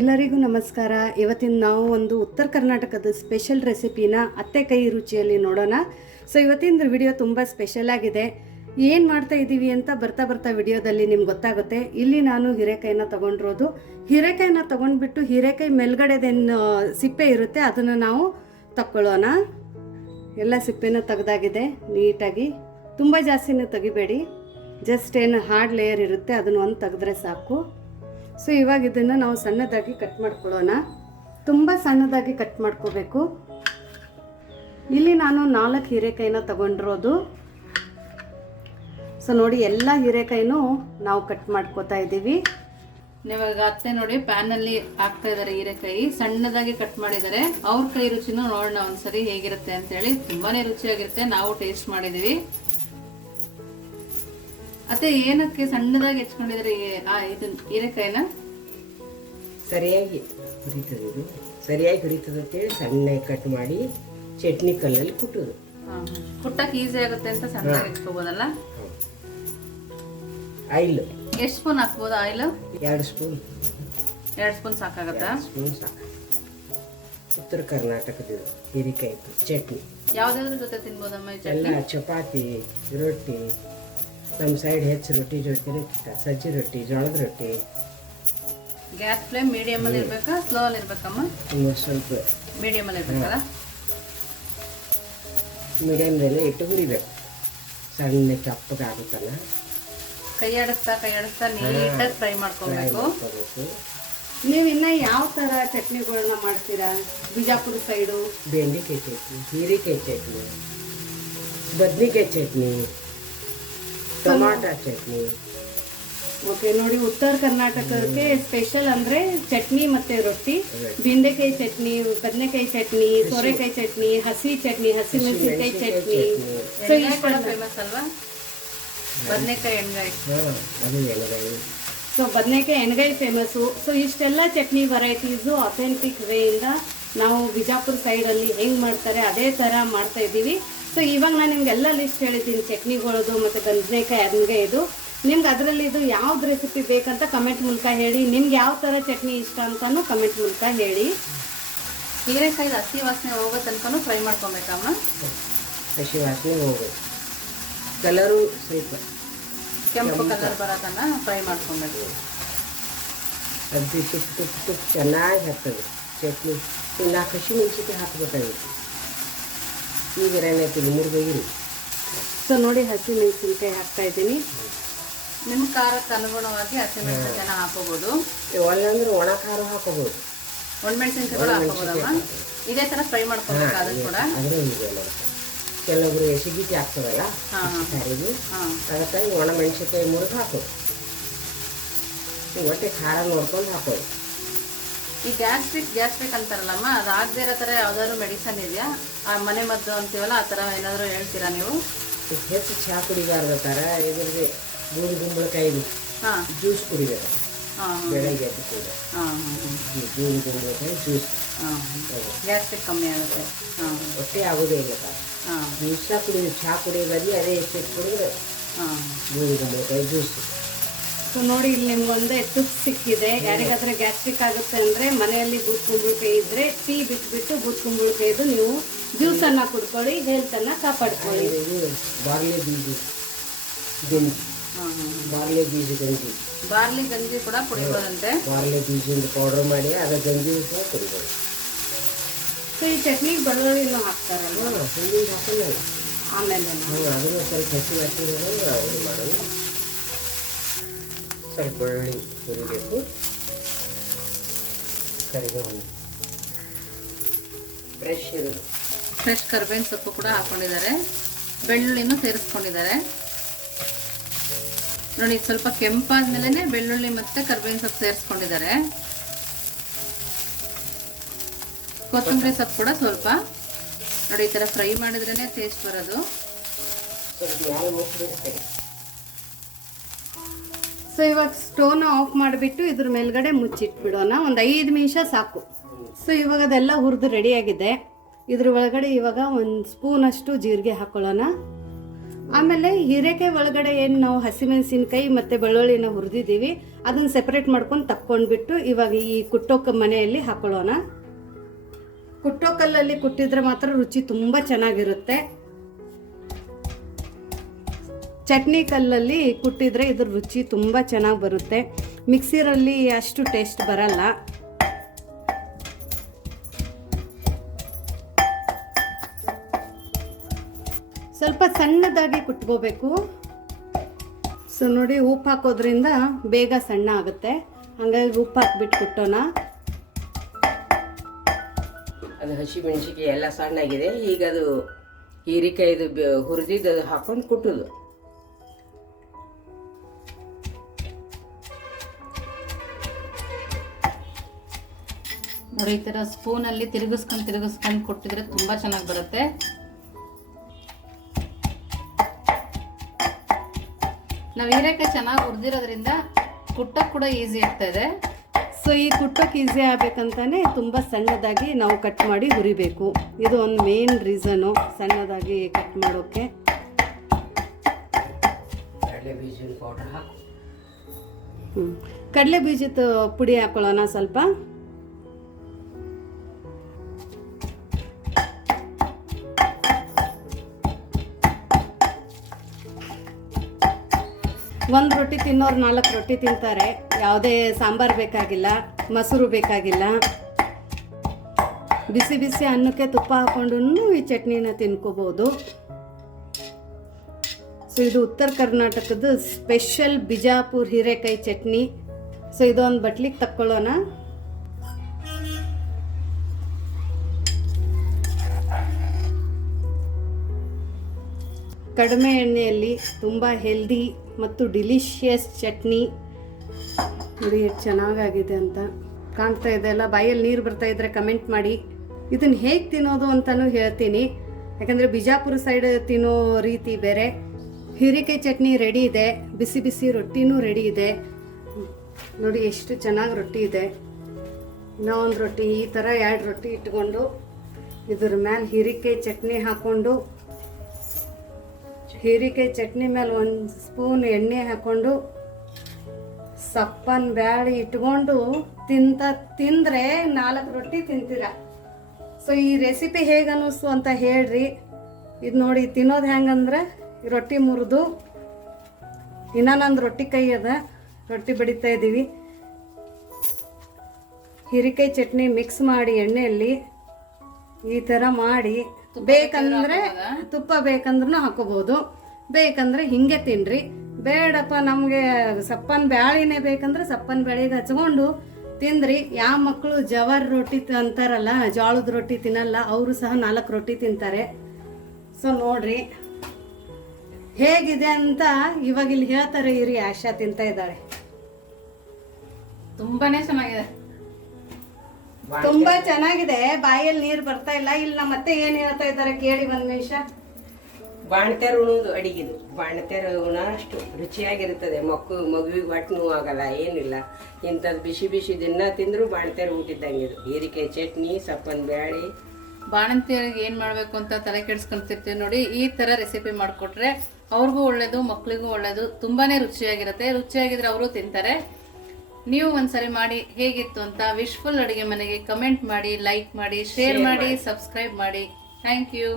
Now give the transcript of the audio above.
ಎಲ್ಲರಿಗೂ ನಮಸ್ಕಾರ. ಇವತ್ತಿನ ನಾವು ಒಂದು ಉತ್ತರ ಕರ್ನಾಟಕದ ಸ್ಪೆಷಲ್ ರೆಸಿಪಿನ ಅತ್ತೆ ಕೈ ರುಚಿಯಲ್ಲಿ ನೋಡೋಣ. ಸೊ ಇವತ್ತಿನ ವಿಡಿಯೋ ತುಂಬ ಸ್ಪೆಷಲ್ ಆಗಿದೆ. ಏನು ಮಾಡ್ತಾ ಇದ್ದೀವಿ ಅಂತ ಬರ್ತಾ ಬರ್ತಾ ವಿಡಿಯೋದಲ್ಲಿ ನಿಮ್ಗೆ ಗೊತ್ತಾಗುತ್ತೆ. ಇಲ್ಲಿ ನಾನು ಹೀರೆಕಾಯಿನ ತಗೊಂಡಿರೋದು. ಹೀರೆಕಾಯಿನ ತಗೊಂಡ್ಬಿಟ್ಟು ಹಿರೇಕಾಯಿ ಮೇಲ್ಗಡೆದೇನು ಸಿಪ್ಪೆ ಇರುತ್ತೆ, ಅದನ್ನು ನಾವು ತಕ್ಕೊಳ್ಳೋಣ. ಎಲ್ಲ ಸಿಪ್ಪೆನ ತೆಗೆದಾಗಿದೆ, ನೀಟಾಗಿ. ತುಂಬ ಜಾಸ್ತಿನೂ ತೆಗಿಬೇಡಿ. ಜಸ್ಟ್ ಏನು ಹಾರ್ಡ್ ಲೇಯರ್ ಇರುತ್ತೆ, ಅದನ್ನು ಒಂದು ತೆಗೆದ್ರೆ ಸಾಕು. ಸೊ ಇವಾಗ ಇದನ್ನು ನಾವು ಸಣ್ಣದಾಗಿ ಕಟ್ ಮಾಡ್ಕೊಳ್ಳೋಣ. ತುಂಬ ಸಣ್ಣದಾಗಿ ಕಟ್ ಮಾಡ್ಕೋಬೇಕು. ಇಲ್ಲಿ ನಾನು ನಾಲ್ಕು ಹೀರೆಕಾಯಿನ ತಗೊಂಡಿರೋದು. ಸೊ ನೋಡಿ, ಎಲ್ಲ ಹೀರೆಕಾಯಿನೂ ನಾವು ಕಟ್ ಮಾಡ್ಕೋತಾ ಇದ್ದೀವಿ. ಇವಾಗ ಅತ್ತೆ ನೋಡಿ ಪ್ಯಾನ್ ಅಲ್ಲಿ ಹಾಕ್ತಾ ಇದ್ದಾರೆ ಹೀರೆಕಾಯಿ. ಸಣ್ಣದಾಗಿ ಕಟ್ ಮಾಡಿದ್ದಾರೆ. ಅವ್ರ ಕೈ ರುಚಿನೂ ನೋಡೋಣ ಒಂದ್ಸರಿ ಹೇಗಿರುತ್ತೆ ಅಂತ ಹೇಳಿ ತುಂಬಾನೇ ರುಚಿಯಾಗಿರುತ್ತೆ. ನಾವು ಟೇಸ್ಟ್ ಮಾಡಿದೀವಿ ಅತ್ತೆ ಏನಕ್ಕೆ ಸಣ್ಣದಾಗಿ ಹೆಚ್ಕೊಂಡಿದ್ರೆ ಇದು ಹೀರೆಕಾಯಿನ? ಸರಿಯಾಗಿ ಹುರಿತದೆ ಇದು. ಸರಿಯಾಗಿ ಹುರಿತದೆ ಅಂತೇಳಿ ಸಣ್ಣಗೆ ಕಟ್ ಮಾಡಿ ಚಟ್ನಿ ಕಲ್ಲಲ್ಲಿ ಕುಟ್ಟೋದು. ಕುಟ್ಟಕ್ಕೆ ಈಸಿ ಆಗುತ್ತೆ ಅಂತ ಸಣ್ಣದಾಗಿ ಹೆಚ್ಕೋಬೋದಲ್ಲ? ಆಯಿಲ್. ಎಷ್ಟು ಸ್ಪೂನ್ ಹಾಕ್ಬೋದು ಆಯಿಲ್? ಎರಡು ಸ್ಪೂನ್. ಎರಡು ಸ್ಪೂನ್ ಸಾಕಾಗತ್ತಾ? ಸ್ಪೂನ್ ಸಾಕು. ಉತ್ತರ ಕರ್ನಾಟಕದ ಹೀರೆಕಾಯಿ ಚಟ್ನಿ. ಯಾವ್ದಾದ್ರು ಜೊತೆ ತಿನ್ಬೋದಮ್ಮ ಚಟ್ನಿ? ಎಲ್ಲ ಚಪಾತಿ ರೊಟ್ಟಿ ನಮ್ಮ ಸೈಡ್ ಹೆಚ್ಚು ರೊಟ್ಟಿ ಜೊತೆ ಸಜ್ಜಿ ರೊಟ್ಟಿ ಜೋಳದ ರೊಟ್ಟಿ. ಗ್ಯಾಸ್ ಫ್ಲೇಮ್ ಮೀಡಿಯಮ್ ಅಲ್ಲಿ ಇರ್ಬೇಕಾ ಸ್ಲೋ ಅಲ್ಲಿ ಇರ್ಬೇಕಮ್ಮ? ಇನ್ನು ಸ್ವಲ್ಪ. ಮೀಡಿಯಮ್ ಅಲ್ಲಿ ಇರ್ಬೇಕಲ್ಲ? ಮೀಡಿಯಮ್ದಲ್ಲಿ ಇಟ್ಟು ಹುರಿಬೇಕು. ಸಣ್ಣ ಕಪ್ಪಗಾಗುತ್ತಲ್ಲ ಕೈ ಆಡಿಸ್ತಾ ಕೈ ಆಡಿಸ್ತಾ ನೀಟಾಗಿ ಫ್ರೈ ಮಾಡ್ಕೊಬೇಕು. ನೀವು ಇನ್ನ ಯಾವ ಥರ ಚಟ್ನಿಗಳನ್ನ ಮಾಡ್ತೀರಾ? ಬಿಜಾಪುರ ಸೈಡು? ಬೆಂಡೆಕಾಯಿ ಚಟ್ನಿ ಹೀರೆಕಾಯಿ ಚಟ್ನಿ ಬದ್ನಿಕಾಯಿ ಚಟ್ನಿ. ಟೊಮಾಟೊ ಚಟ್ನಿ. ಓಕೆ ನೋಡಿ ಉತ್ತರ ಕರ್ನಾಟಕಕ್ಕೆ ಸ್ಪೆಷಲ್ ಅಂದ್ರೆ ಚಟ್ನಿ ಮತ್ತೆ ರೊಟ್ಟಿ. ಬೆಂಡೆಕಾಯಿ ಚಟ್ನಿ ಬದನೆಕಾಯಿ ಚಟ್ನಿ ಸೋರೆಕಾಯಿ ಚಟ್ನಿ ಹಸಿ ಚಟ್ನಿ ಹಸಿ ಮೆಣಸಿನಕಾಯಿ ಚಟ್ನಿ. ಸೊ ಫೇಮಸ್ ಅಲ್ವಾ? ಬದನೆಕಾಯಿ ಎಣ್ಣೆಗಾಯಿ ಸೊ ಬದನೆಕಾಯಿ ಎಣ್ಗಾಯಿ. ಫೇಮಸ್ಸು ಸೊ ಇಷ್ಟೆಲ್ಲ ಚಟ್ನಿ ವೆರೈಟೀಸು ಅಥೆಂಟಿಕ್ ವೇಯಿಂದ ನಾವು ಬಿಜಾಪುರ ಸೈಡಲ್ಲಿ ಹೆಂಗೆ ಮಾಡ್ತಾರೆ ಅದೇ ಥರ ಮಾಡ್ತಾ ಇದ್ದೀವಿ. ಸೊ ಇವಾಗ ನಾನು ನಿಮ್ಗೆಲ್ಲ ಲಿಸ್ಟ್ ಹೇಳಿದ್ದೀನಿ. ಚಟ್ನಿಗಳದು ಮತ್ತು ಗಂಜನೇಕಾಯಿ ಎಣ್ಗಾಯಿ ಇದು. ನಿಮ್ಗೆ ಅದರಲ್ಲಿ ಇದು ಯಾವ್ದು ರೆಸಿಪಿ ಬೇಕಂತ ಕಮೆಂಟ್ ಮೂಲಕ ಹೇಳಿ. ನಿಮ್ಗೆ ಯಾವ ಥರ ಚಟ್ನಿ ಇಷ್ಟ ಅಂತಾನು ಕಮೆಂಟ್ ಮೂಲಕ ಹೇಳಿ. ಹೀರೆಕಾಯಿ ಹಸಿ ವಾಸನೆ ಹೋಗೋ ತನಕನೂ ಫ್ರೈ ಮಾಡ್ಕೊಬೇಕಮ್ಮ ಹಸಿ ವಾಸನೆ ಹೋಗೋದು ಕಲರು ಸ್ವಲ್ಪ ಕೆಂಪು ಕಲರ್ ಬರೋದನ್ನ ಫ್ರೈ ಮಾಡ್ಕೊಬೇಕು. ಅದು ತುಪ್ಪ ತುಪ್ಪ ತುಪ್ಪ ಚೆನ್ನಾಗಿ ಹಾಕ್ತದೆ ಚಟ್ನಿ. ಇಲ್ಲ ನಾಲ್ಕು ಹಸಿ ಮೆಣಸಿನ್ಕಾಯಿ ಹಾಕ್ಬೇಕಾಗಿತ್ತು. ಈಗ ಏನೈತಿ ಮುರಿದೋಗಿರಿ ಸೊ ನೋಡಿ ಹಸಿ ಮೆಣಸಿನ್ಕಾಯಿ ಹಾಕ್ತಾ ಇದ್ದೀನಿ. ನಿಮ್ಮ ಖಾರಕ್ಕೆ ಅನುಗುಣವಾಗಿ ಹಸಿಮೆಣಸಿನಕಾಯಿನ ಹಾಕೋಬಹುದು ಒಳ್ಳೆಂದ್ರೆ ಒಣ ಖಾರ ಹಾಕೋಬೋದು. ಒಣಮೆಣಸಿನಕಾಯಿ ಕೂಡ ಹಾಕೋಬೋದಮ್ಮ ಇದೇ ತರ ಫ್ರೈ ಮಾಡ್ಕೊಬೇಕು ಅದನ್ನು ಕೂಡ. ಕೆಲವೊಬ್ರು ಎಸಿಡಿಟಿ ಆಗ್ತದಲ್ಲ ಹಾ ಅದಕ್ಕಾಗಿ ಒಣ ಮೆಣಸಿನ್ಕಾಯಿ ಮುರಿದು ಹಾಕೋದು ಒಟ್ಟೆ ಖಾರ ನೋಡ್ಕೊಂಡು ಹಾಕೋದು ಈ ಗ್ಯಾಸ್ಟ್ರಿಕ್ ಗ್ಯಾಸ್ಟ್ರಿಕ್ ಅಂತಾರಲ್ಲಮ್ಮ ಅದಾಗದೇ ಇರೋ ಥರ ಯಾವ್ದಾದ್ರು ಮೆಡಿಸನ್ ಇದೆಯಾ? ಆ ಮನೆ ಮದ್ದು ಅಂತೀವಲ್ಲ ಆ ಥರ ಏನಾದರೂ ಹೇಳ್ತೀರಾ ನೀವು? ಹೆಚ್ಚು ಚಹಾ ಕುಡಿಬಾರ್ದು ಥರ ಇದ್ರಿಗೆ ಗುಂಬಳಕಾಯಿ ಕುಂಬಳಕಾಯಿ ಹಾಂ. ಜ್ಯೂಸ್ ಕುಡಿಬೇಕು. ಹಾಂ ಬೆಳಗ್ಗೆ ಎದ್ದು ಕೂಡ ಹಾಂ ಬೂದಿ ಕುಂಬಳಕಾಯಿ ಜ್ಯೂಸ್. ಹಾಂ ಗ್ಯಾಸ್ಟ್ರಿಕ್ ಕಮ್ಮಿ ಆಗುತ್ತೆ. ಹಾಂ ಹೊಟ್ಟೆ ಆಗೋದೇ ಇಲ್ಲ ಹಾಂ. ಇಷ್ಟ ಕುಡಿಯೋದು ಚಹಾ ಕುಡಿಯೋ ಬದಲು ಅದೇ ಎಷ್ಟು ಕುಡಿದ್ರೆ ಹಾಂ. ಬೂದಿ ಕುಂಬಳಕಾಯಿ ಜ್ಯೂಸ್. ಸೊ ನೋಡಿ ಇಲ್ಲಿ ನಿಮ್ಗೊಂದೇ ತುಪ್ಪ ಸಿಕ್ಕಿದೆ. ಯಾರಿಗಾದ್ರೆ ಗ್ಯಾಸ್ಟ್ರಿಕ್ ಆಗುತ್ತೆ ಅಂದ್ರೆ ಮನೆಯಲ್ಲಿ ಬೂತ್ ಕುಂಬಳಕಾಯಿ ಇದ್ರೆ ಟೀ ಬಿಟ್ಬಿಟ್ಟು ಬೂತ್ ಕುಂಬಳಕಾಯಿದು ನೀವು ಜ್ಯೂಸ್ ಅನ್ನ ಕುಡ್ಕೊಳ್ಳಿ ಹೆಲ್ತ್ ಅನ್ನ ಕಾಪಾಡ್ಕೊಳ್ಳಿ. ಬಾರ್ಲಿ ಬೀಜ. ಗಂಜಿ ಹಾಂ ಹಾಂ ಬಾರ್ಲಿ ಬೀಜ ಗಂಜಿ. ಬಾರ್ಲಿ ಗಂಜಿ ಕೂಡ ಕುಡಿಬೋದಂತೆ. ಬಾರ್ಲಿ ಬೀಜದಿಂದ ಪೌಡರ್ ಮಾಡಿ ಅದ ಗಂಜಿ ಕೂಡ ಕುಡಿಬೋದು. ಸೊ ಈ ಚಟ್ನಿಗೆ ಬೆಳ್ಳುಳ್ಳಿನೂ ಹಾಕಿಲ್ಲ. ಆಮೇಲೆ. ಅದನ್ನು ಸ್ವಲ್ಪ ಹಸಿ ಇದು ಮಾಡೋದು ಸ್ವಲ್ಪ ಬೆಳ್ಳುಳ್ಳಿ ಹುರಿಬೇಕು ಕರಿಬೇವು ಫ್ರೆಶ್ ಇರೋದು ಫ್ರೆಶ್ ಕರಿಬೇವಿನ ಸೊಪ್ಪು ಕೂಡ ಹಾಕೊಂಡಿದ್ದಾರೆ. ಬೆಳ್ಳುಳ್ಳಿನೂ ಸೇರಿಸ್ಕೊಂಡಿದ್ದಾರೆ. ನೋಡಿ ಸ್ವಲ್ಪ ಸ್ವಲ್ಪ ಕೆಂಪಾದ್ಮೇಲೆ ಬೆಳ್ಳುಳ್ಳಿ ಮತ್ತೆ ಕರ್ಬೇವಿನ ಸೊಪ್ಪು ಸೇರಿಸ್ಕೊಂಡಿದ್ದಾರೆ. ಕೊತ್ತಂಬರಿ ಸೊಪ್ಪು ಕೂಡ ಸ್ವಲ್ಪ. ನೋಡಿ ಈ ಥರ ಫ್ರೈ ಮಾಡಿದ್ರೇ ಟೇಸ್ಟ್ ಬರೋದು. ಸೊ ಇವಾಗ ಸ್ಟೋವ್ನ ಆಫ್ ಮಾಡಿಬಿಟ್ಟು ಇದ್ರ ಮೇಲ್ಗಡೆ ಮುಚ್ಚಿಟ್ಬಿಡೋಣ. ಒಂದು ಐದು ನಿಮಿಷ ಸಾಕು. ಸೊ ಇವಾಗ ಅದೆಲ್ಲ ಹುರಿದು ರೆಡಿಯಾಗಿದೆ ಇದ್ರ ಒಳಗಡೆ ಇವಾಗ ಒಂದು ಸ್ಪೂನಷ್ಟು ಜೀರಿಗೆ ಹಾಕೊಳ್ಳೋಣ. ಆಮೇಲೆ ಹೀರೆಕಾಯಿ ಒಳಗಡೆ ಏನು ನಾವು ಹಸಿಮೆಣಸಿನಕಾಯಿ ಮತ್ತು ಬೆಳ್ಳುಳ್ಳಿನ ಹುರಿದಿದ್ದೀವಿ, ಅದನ್ನು ಸೆಪ್ರೇಟ್ ಮಾಡ್ಕೊಂಡು ತಕ್ಕೊಂಡ್ಬಿಟ್ಟು ಇವಾಗ ಈ ಕುಟ್ಟೋಕ ಮನೆಯಲ್ಲಿ ಹಾಕೊಳ್ಳೋಣ. ಕುಟ್ಟೋಕಲ್ಲಲ್ಲಿ ಕುಟ್ಟಿದ್ರೆ ಮಾತ್ರ ರುಚಿ ತುಂಬ ಚೆನ್ನಾಗಿರುತ್ತೆ. ಚಟ್ನಿ ಕಲ್ಲಲ್ಲಿ ಕುಟ್ಟಿದ್ರೆ ಇದ್ರ ರುಚಿ ತುಂಬ ಚೆನ್ನಾಗಿ ಬರುತ್ತೆ. ಮಿಕ್ಸಿರಲ್ಲಿ ಅಷ್ಟು ಟೇಸ್ಟ್ ಬರಲ್ಲ. ಸ್ವಲ್ಪ ಸಣ್ಣದಾಗಿ ಕುಟ್ಕೋಬೇಕು. ಸೊ ನೋಡಿ, ಉಪ್ಪು ಹಾಕೋದ್ರಿಂದ ಬೇಗ ಸಣ್ಣ ಆಗುತ್ತೆ. ಹಾಗಾಗಿ ಉಪ್ಪು ಹಾಕ್ಬಿಟ್ಟು ಕುಟ್ಟೋಣ. ಅದು ಹಸಿ ಮೆಣಸಿಗೆ ಎಲ್ಲ ಸಣ್ಣಾಗಿದೆ. ಈಗ ಅದು ಹೀರಿಕಾಯಿದು ಹುರಿದಿದ್ದು ಹಾಕೊಂಡು ಕುಟ್ಟುದು. ನೋಡಿ ಈ ಥರ ಸ್ಪೂನಲ್ಲಿ ತಿರುಗಿಸ್ಕೊಂಡು ತಿರುಗಿಸ್ಕೊಂಡು ಕೊಟ್ಟಿದ್ರೆ ತುಂಬ ಚೆನ್ನಾಗಿ ಬರುತ್ತೆ. ನಾವು ಹೀರೆಕಾಯಿ ಚೆನ್ನಾಗಿ ಹುರಿದಿರೋದ್ರಿಂದ ಕುಟ್ಟಕ್ಕೆ ಕೂಡ ಈಸಿ ಆಗ್ತಾ ಇದೆ. ಸೊ ಈ ಕುಟ್ಟಕ್ಕೆ ಈಸಿ ಆಗಬೇಕಂತಾನೆ ತುಂಬ ಸಣ್ಣದಾಗಿ ನಾವು ಕಟ್ ಮಾಡಿ ಹುರಿಬೇಕು. ಇದು ಒಂದು ಮೇನ್ ರೀಸನು ಸಣ್ಣದಾಗಿ ಕಟ್ ಮಾಡೋಕ್ಕೆ ಕಡಲೆ ಬೀಜದ ಪೌಡರ್ ಹಾಕು. ಹ್ಞೂ ಕಡಲೆ ಬೀಜದ ಪುಡಿ ಹಾಕೊಳ್ಳೋಣ ಸ್ವಲ್ಪ. ಒಂದು ರೊಟ್ಟಿ ತಿನ್ನೋರು ನಾಲ್ಕು ರೊಟ್ಟಿ ತಿಂತಾರೆ. ಯಾವುದೇ ಸಾಂಬಾರು ಬೇಕಾಗಿಲ್ಲ, ಮೊಸರು ಬೇಕಾಗಿಲ್ಲ. ಬಿಸಿ ಬಿಸಿ ಅನ್ನಕ್ಕೆ ತುಪ್ಪ ಹಾಕೊಂಡು ಈ ಚಟ್ನಿನ ತಿನ್ಕೋಬೋದು. ಸೊ, ಇದು ಉತ್ತರ ಕರ್ನಾಟಕದ ಸ್ಪೆಷಲ್ ಬಿಜಾಪುರ್ ಹೀರೆಕಾಯಿ ಚಟ್ನಿ. ಸೊ, ಇದೊಂದು ಬಟ್ಲಿಗೆ ತಕ್ಕೊಳ್ಳೋಣ. ಕಡಿಮೆ ಎಣ್ಣೆಯಲ್ಲಿ ತುಂಬ ಹೆಲ್ದಿ ಮತ್ತು ಡಿಲಿಷಿಯಸ್ ಚಟ್ನಿ. ನೋಡಿ ಎಷ್ಟು ಚೆನ್ನಾಗಾಗಿದೆ ಅಂತ ಕಾಣ್ತಾ ಇದೆ ಅಲ್ಲ? ಬಾಯಲ್ಲಿ ನೀರು ಬರ್ತಾ ಇದ್ರೆ ಕಮೆಂಟ್ ಮಾಡಿ. ಇದನ್ನು ಹೇಗೆ ತಿನ್ನೋದು ಅಂತಲೂ ಹೇಳ್ತೀನಿ. ಯಾಕಂದರೆ ಬಿಜಾಪುರ ಸೈಡ್ ತಿನ್ನೋ ರೀತಿ ಬೇರೆ. ಹೀರೆಕಾಯಿ ಚಟ್ನಿ ರೆಡಿ ಇದೆ. ಬಿಸಿ ಬಿಸಿ ರೊಟ್ಟಿನೂ ರೆಡಿ ಇದೆ. ನೋಡಿ ಎಷ್ಟು ಚೆನ್ನಾಗಿ ರೊಟ್ಟಿ ಇದೆ. ಇನ್ನೊಂದು ರೊಟ್ಟಿ, ಈ ಥರ ಎರಡು ರೊಟ್ಟಿ ಇಟ್ಕೊಂಡು ಇದ್ರ ಮೇಲೆ ಹೀರೆಕಾಯಿ ಚಟ್ನಿ ಹಾಕ್ಕೊಂಡು ಹೀರೆಕಾಯಿ ಚಟ್ನಿ ಮೇಲೆ ಒಂದು ಸ್ಪೂನ್ ಎಣ್ಣೆ ಹಾಕ್ಕೊಂಡು ಸಪ್ಪನ್ ಬ್ಯಾಳಿ ಇಟ್ಕೊಂಡು ತಿಂತ, ತಿಂದರೆ ನಾಲ್ಕು ರೊಟ್ಟಿ ತಿಂತೀರ? ಸೊ ಈ ರೆಸಿಪಿ ಹೇಗೆ ಅನ್ನಿಸ್ತು ಅಂತ ಹೇಳ್ರಿ. ಇದು ನೋಡಿ, ತಿನ್ನೋದು ಹೆಂಗಂದ್ರೆ ರೊಟ್ಟಿ ಮುರಿದು, ಇನ್ನೂ ನಂದು ರೊಟ್ಟಿ ಕೈ ಅದ, ರೊಟ್ಟಿ ಬಡಿತಾ ಇದ್ದೀವಿ ಹೀರಿಕಾಯಿ ಚಟ್ನಿ ಮಿಕ್ಸ್ ಮಾಡಿ ಎಣ್ಣೆಯಲ್ಲಿ ಈ ಥರ ಮಾಡಿ ಬೇಕಂದ್ರೆ ತುಪ್ಪ ಬೇಕಂದ್ರೂ ಹಾಕೋಬಹುದು ಬೇಕಂದ್ರೆ ಹಿಂಗೆ ತಿನ್ರಿ. ಬೇಡಪ್ಪ ನಮಗೆ ಸಪ್ಪನ್ ಬ್ಯಾಳಿನೇ ಬೇಕಂದ್ರೆ ಸಪ್ಪನ್ ಬ್ಯಾಳಿಗೆ ಹಚ್ಕೊಂಡು ತಿಂದ್ರಿ. ಯಾವ ಮಕ್ಕಳು ಜವರ್ ರೊಟ್ಟಿ ಅಂತಾರಲ್ಲ ಜೋಳದ ರೊಟ್ಟಿ ತಿನ್ನಲ್ಲ ಅವರು ಸಹ ನಾಲ್ಕು ರೊಟ್ಟಿ ತಿಂತಾರೆ. ಸೊ ನೋಡ್ರಿ. ಹೇಗಿದೆ ಅಂತ ಇವಾಗ ಇಲ್ಲಿ ಹೇಳ್ತಾರೆ ಇರಿ ಆಶಾ ತಿಂತ ಇದ್ದಾಳೆ ತುಂಬಾನೇ ಚೆನ್ನಾಗಿದೆ. ತುಂಬಾ ಚೆನ್ನಾಗಿದೆ. ಬಾಯಲ್ಲಿ ನೀರು ಬರ್ತಾ ಇಲ್ಲ. ಇಲ್ಲಿ ನಮ್ಮ ಮತ್ತೆ ಏನ್ ಹೇಳ್ತಾ ಇದ್ದಾರೆ ಕೇಳಿ ಒಂದ್ ನಿಮಿಷ ಬಾಣ್ತೆರ ಉಣೋದು ಅಡಿಗೆದು. ಬಾಣತೆರ ಉಣ ಅಷ್ಟು ರುಚಿಯಾಗಿರ್ತದೆ ಮಕ್ಕು ಮಗುವಿಗೆ ಹೊಟ್ಟೆ ನೋವು ಆಗಲ್ಲ ಏನಿಲ್ಲ. ಇಂಥದ್ದು ಬಿಸಿ ಬಿಸಿ ದಿನ ತಿಂದರೂ ಬಾಣತೆರ ಊಟಿದ್ದಂಗೆ ಇದು ಹೀರಿಕಾಯಿ ಚಟ್ನಿ ಸಪ್ಪನ್ ಬ್ಯಾಳಿ. ಬಾಣಂತಿಯರಿಗೆ ಏನು ಮಾಡಬೇಕು ಅಂತ ತಲೆ ಕೆಡಿಸ್ಕೊಂತಿರ್ತೀವಿ ನೋಡಿ ಈ ತರ ರೆಸಿಪಿ ಮಾಡಿಕೊಟ್ರೆ ಅವ್ರಿಗೂ ಒಳ್ಳೇದು ಮಕ್ಳಿಗೂ ಒಳ್ಳೇದು ತುಂಬಾನೇ ರುಚಿಯಾಗಿರುತ್ತೆ. ರುಚಿಯಾಗಿದ್ರೆ ಅವರು ತಿಂತಾರೆ. ನೀವು ಒಂದ್ಸರಿ ಮಾಡಿ ಹೇಗಿತ್ತು ಅಂತ ವಿಶ್ಫುಲ್ ಅಡುಗೆ ಮನೆಗೆ ಕಮೆಂಟ್ ಮಾಡಿ ಲೈಕ್ ಮಾಡಿ ಶೇರ್ ಮಾಡಿ ಸಬ್ಸ್ಕ್ರೈಬ್ ಮಾಡಿ. Thank you